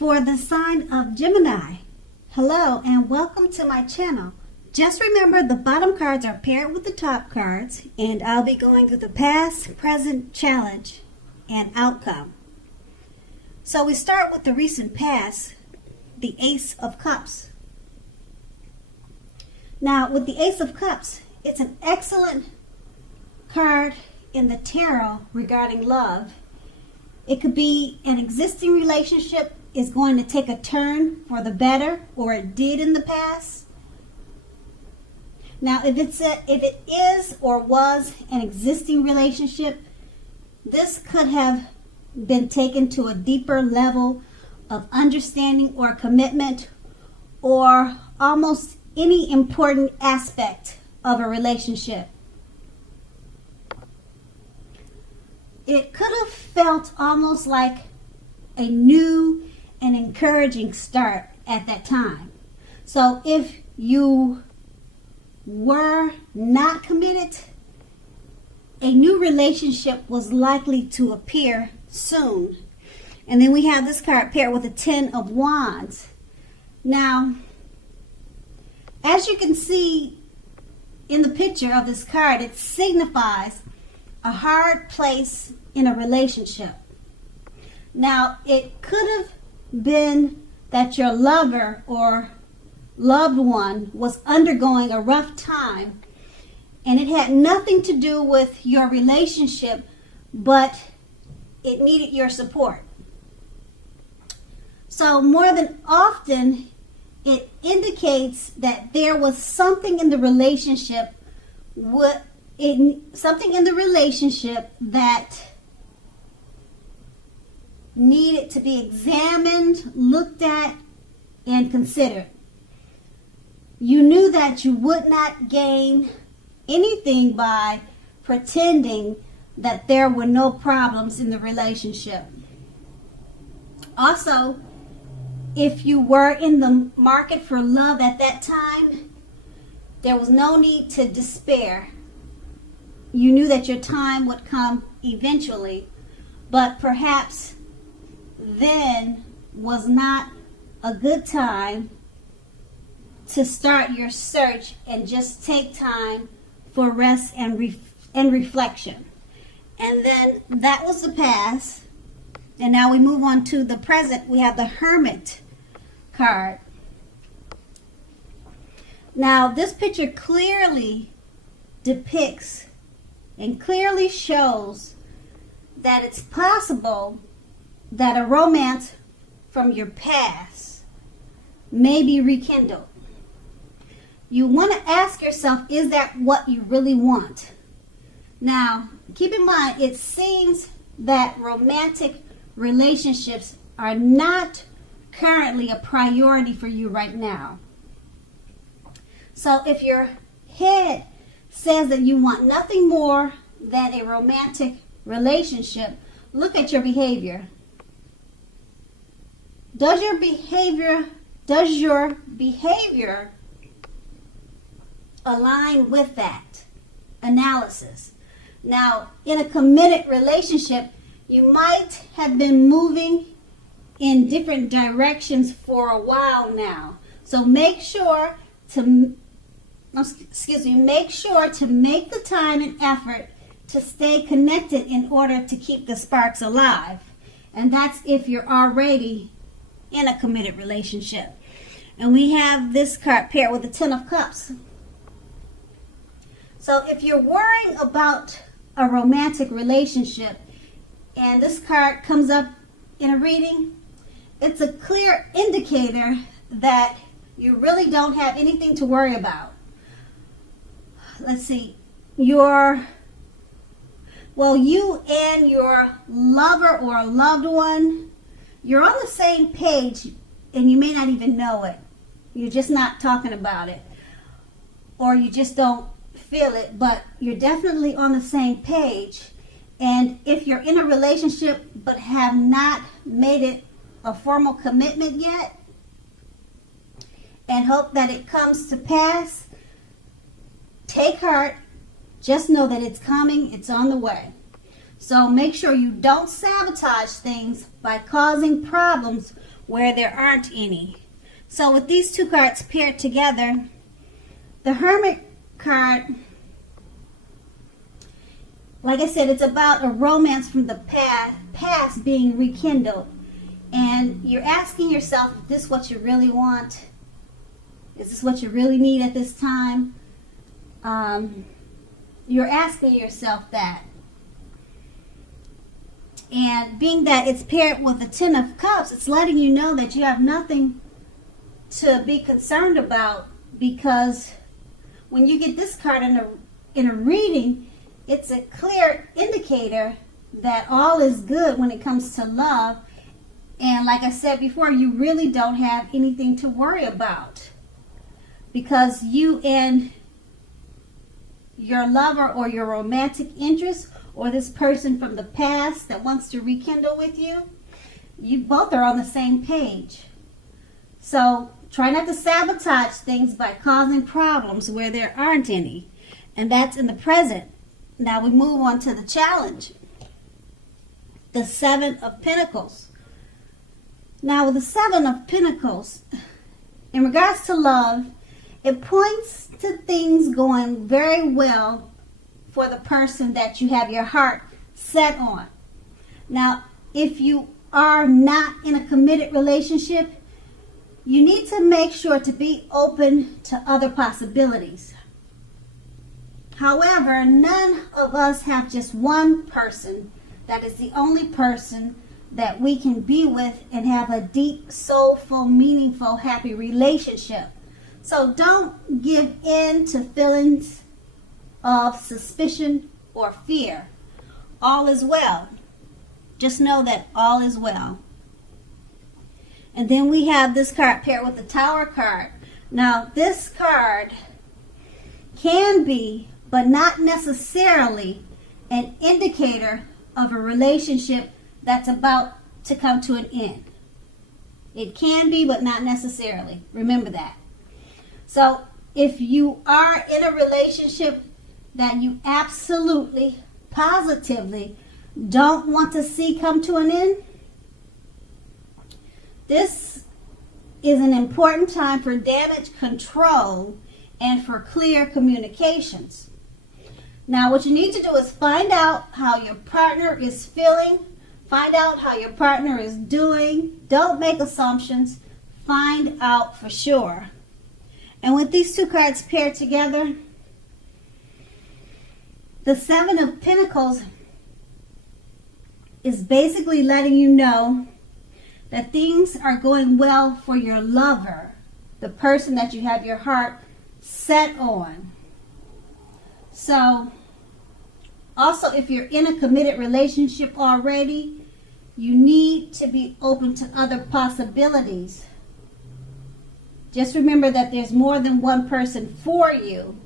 for the sign of Gemini. Hello and welcome to my channel. Just remember the bottom cards are paired with the top cards, and I'll be going through the past, present, challenge, and outcome. So we start with the recent past, the Ace of Cups. Now with the Ace of Cups, it's an excellent card in the tarot regarding love. It could be an existing relationship is going to take a turn for the better, or it did in the past. Now, if it is or was an existing relationship, this could have been taken to a deeper level of understanding or commitment, or almost any important aspect of a relationship. It could have felt almost like a new and encouraging start at that time. So if you were not committed, a new relationship was likely to appear soon. And then we have this card paired with the Ten of Wands. Now, as you can see in the picture of this card, it signifies a hard place in a relationship. Now, it could have been that your lover or loved one was undergoing a rough time, and it had nothing to do with your relationship, but it needed your support. So that there was something in the relationship that needed to be examined, looked at, and considered. You knew that you would not gain anything by pretending that there were no problems in the relationship. Also, if you were in the market for love at that time, there was no need to despair. You knew that your time would come eventually, but perhaps then was not a good time to start your search and just take time for rest and reflection. And then that was the past. And now we move on to the present. We have the Hermit card. Now this picture clearly depicts and clearly shows that it's possible that a romance from your past may be rekindled. You want to ask yourself, is that what you really want? Now, keep in mind, it seems that romantic relationships are not currently a priority for you right now. So if your head says that you want nothing more than a romantic relationship, look at your behavior. Does your behavior align with that analysis? Now, in a committed relationship, you might have been moving in different directions for a while now. So make sure to make the time and effort to stay connected in order to keep the sparks alive. And that's if you're already in a committed relationship. And we have this card paired with the Ten of Cups. So if you're worrying about a romantic relationship and this card comes up in a reading, it's a clear indicator that you really don't have anything to worry about. Let's see. You and your lover or loved one, you're on the same page, and you may not even know it. You're just not talking about it, or you just don't feel it, but you're definitely on the same page. And if you're in a relationship but have not made it a formal commitment yet and hope that it comes to pass, take heart. Just know that it's coming, it's on the way. So make sure you don't sabotage things by causing problems where there aren't any. So with these two cards paired together, the Hermit card, like I said, it's about a romance from the past being rekindled. And you're asking yourself, is this what you really want? Is this what you really need at this time? You're asking yourself that. And being that it's paired with the Ten of Cups, it's letting you know that you have nothing to be concerned about, because when you get this card in a reading, it's a clear indicator that all is good when it comes to love. And like I said before, you really don't have anything to worry about, because you and your lover or your romantic interest or this person from the past that wants to rekindle with you, you both are on the same page. So try not to sabotage things by causing problems where there aren't any. And that's in the present. Now we move on to the challenge. The Seven of Pentacles. Now with the Seven of Pentacles, in regards to love, it points to things going very well for the person that you have your heart set on. Now, if you are not in a committed relationship, you need to make sure to be open to other possibilities. However, none of us have just one person that is the only person that we can be with and have a deep, soulful, meaningful, happy relationship. So don't give in to feelings of suspicion or fear. All is well. Just know that all is well. And then we have this card paired with the Tower card. Now, this card can be, but not necessarily, an indicator of a relationship that's about to come to an end. It can be, but not necessarily. Remember that. So if you are in a relationship that you absolutely, positively don't want to see come to an end, this is an important time for damage control and for clear communications. Now, what you need to do is find out how your partner is feeling. Find out how your partner is doing. Don't make assumptions. Find out for sure. And with these two cards paired together, the Seven of Pentacles is basically letting you know that things are going well for your lover, the person that you have your heart set on. So, also, if you're in a committed relationship already, you need to be open to other possibilities. Just remember that there's more than one person for you,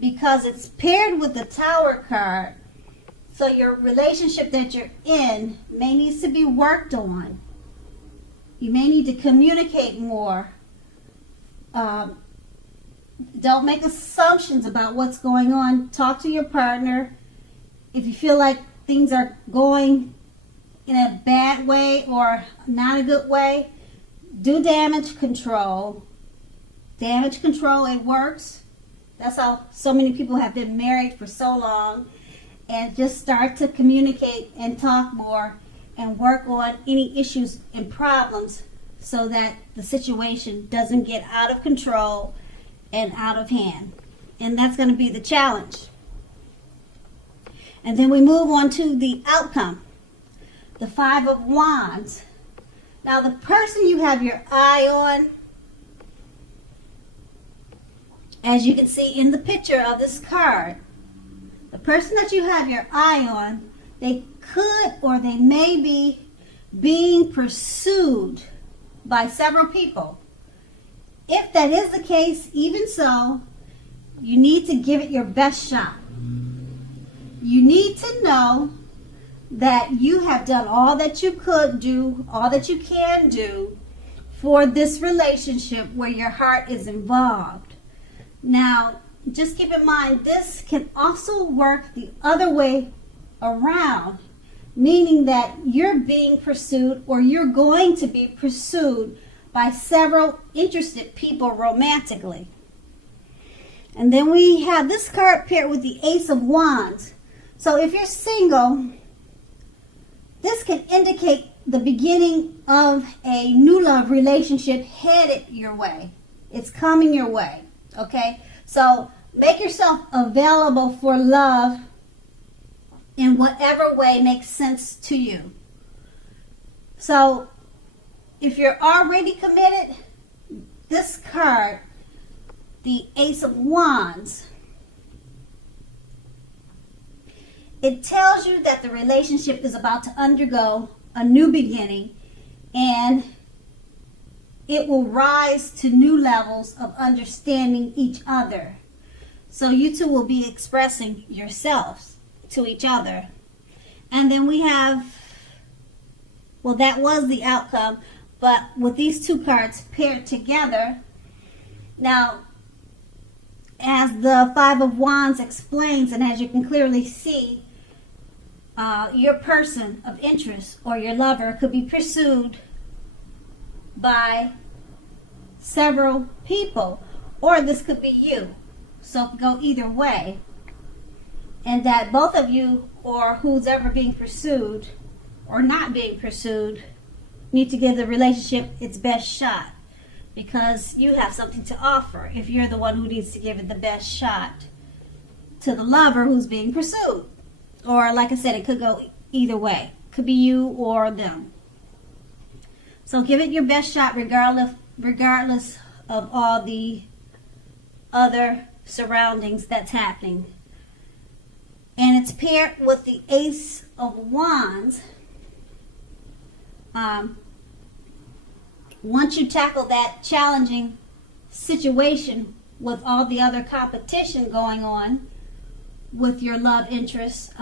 because it's paired with the Tower card. So your relationship that you're in may need to be worked on. You may need to communicate more. Don't make assumptions about what's going on. Talk to your partner. If you feel like things are going in a bad way or not a good way, do damage control. Damage control, it works. That's how so many people have been married for so long. And just start to communicate and talk more and work on any issues and problems so that the situation doesn't get out of control and out of hand. And that's going to be the challenge. And then we move on to the outcome. The Five of Wands. Now, the person you have your eye on, as you can see in the picture of this card, the person that you have your eye on, they could or they may be being pursued by several people. If that is the case, even so, you need to give it your best shot. You need to know that you have done all that you could do, all that you can do for this relationship where your heart is involved. Now, just keep in mind, this can also work the other way around. meaning that you're being pursued or you're going to be pursued by several interested people romantically. And then we have this card paired with the Ace of Wands. So if you're single, this can indicate the beginning of a new love relationship headed your way. It's coming your way, okay? So make yourself available for love in whatever way makes sense to you. So if you're already committed, this card, the Ace of Wands, it tells you that the relationship is about to undergo a new beginning, and it will rise to new levels of understanding each other. So you two will be expressing yourselves to each other. And then we have, well, that was the outcome, but with these two cards paired together, now, as the Five of Wands explains, and as you can clearly see, your person of interest or your lover could be pursued by several people, or this could be you. So it could go either way. And that both of you, or who's ever being pursued or not being pursued, need to give the relationship its best shot, because you have something to offer if you're the one who needs to give it the best shot to the lover who's being pursued. Or like I said, it could go either way. Could be you or them. So give it your best shot regardless of all the other surroundings that's happening. And it's paired with the Ace of Wands. Once you tackle that challenging situation with all the other competition going on with your love interest,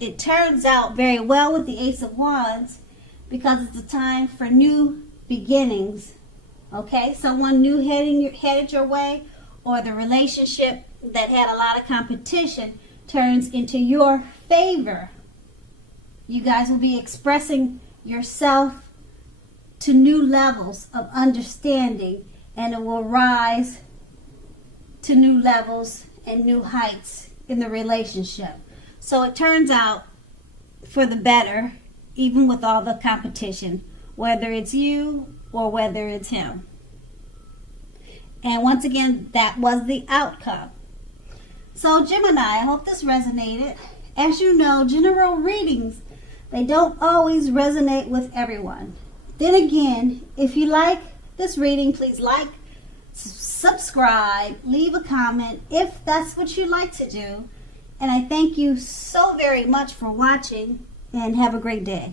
it turns out very well with the Ace of Wands, because it's a time for new beginnings. Okay, someone new headed your way, or the relationship that had a lot of competition turns into your favor. You guys will be expressing yourself to new levels of understanding, and it will rise to new levels and new heights in the relationship. So it turns out for the better, even with all the competition, whether it's you or whether it's him. And once again, that was the outcome. So Gemini, I hope this resonated. As you know, general readings, they don't always resonate with everyone. Then again, if you like this reading, please like, subscribe, leave a comment if that's what you like to do. And I thank you so very much for watching, and have a great day.